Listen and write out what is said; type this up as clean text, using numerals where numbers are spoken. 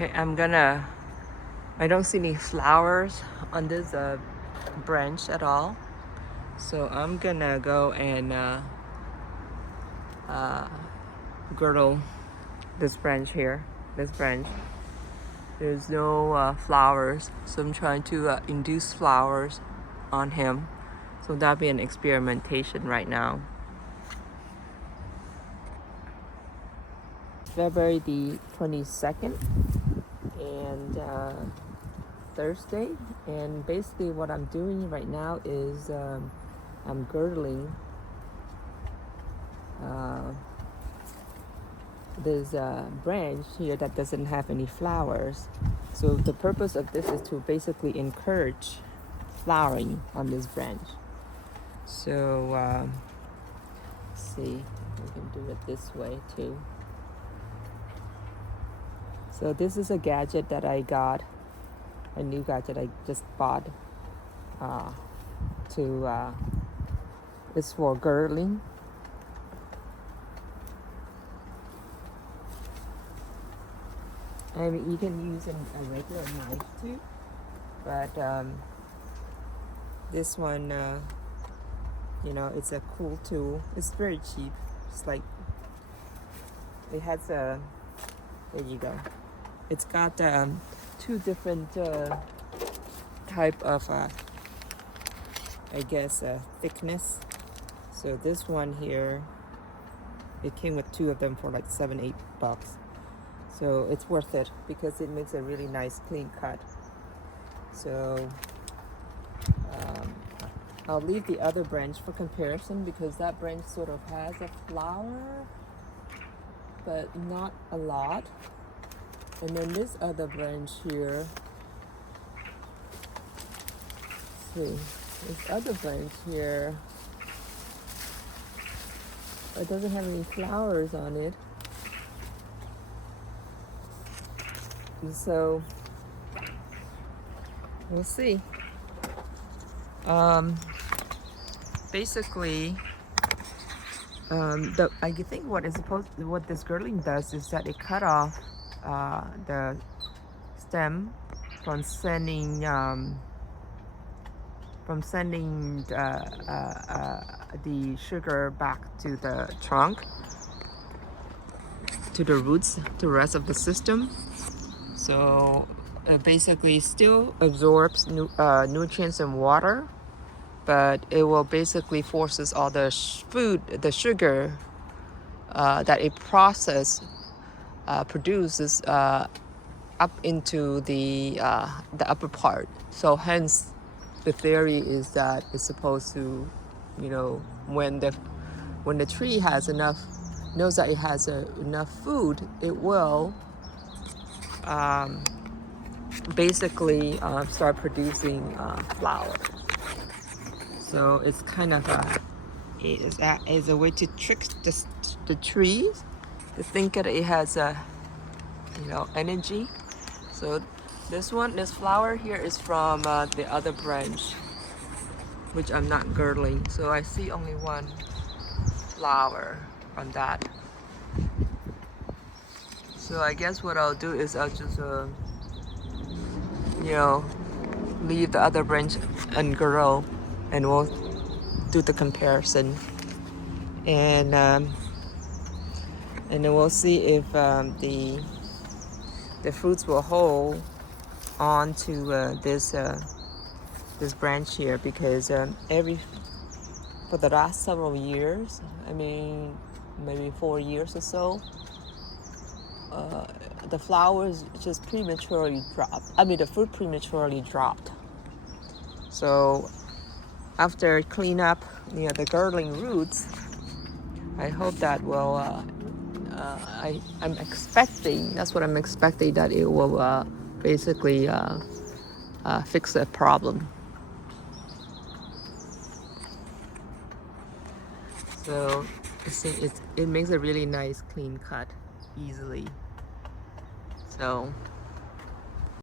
Okay, I don't see any flowers on this branch at all. So I'm gonna go and girdle this branch here. This branch. There's no flowers, so I'm trying to induce flowers on him. So that'll be an experimentation right now. February the 22nd and Thursday, and basically what I'm doing right now is I'm girdling this branch here that doesn't have any flowers. So the purpose of this is to basically encourage flowering on this branch. So let's see if we can do it this way too. So this is a gadget that I got, a new gadget I just bought. It's for girdling. I mean, you can use a regular knife too, but this one, it's a cool tool. It's very cheap. It's like, it has a, there you go. It's got two different type of, thickness. So this one here, it came with two of them for like $7-8. So it's worth it because it makes a really nice clean cut. So I'll leave the other branch for comparison because that branch sort of has a flower, but not a lot. And then this other branch here, this other branch here, it doesn't have any flowers on it. So we'll see. Basically, I think what this girdling does is that it cut off the stem from sending the sugar back to the trunk, to the roots, to the rest of the system. So it basically still absorbs nutrients and water, but it will basically forces all the the sugar that it produces up into the upper part. So hence the theory is that it's supposed to, when the tree has knows that it has enough food, it will basically start producing flowers. So it's kind of is a way to trick the trees to think that it has energy. So this flower here is from the other branch, which I'm not girdling. So I see only one flower on that. So I guess what I'll do is I'll just leave the other branch ungirdled, and we'll do the comparison, and then we'll see if the fruits will hold on to this branch here, because for the last several years, I mean maybe 4 years or so, the flowers just prematurely dropped. I mean the fruit prematurely dropped. So after clean up the girdling roots, I hope that will I'm expecting, that's what I'm expecting, that it will basically fix the problem. So it makes a really nice clean cut easily. So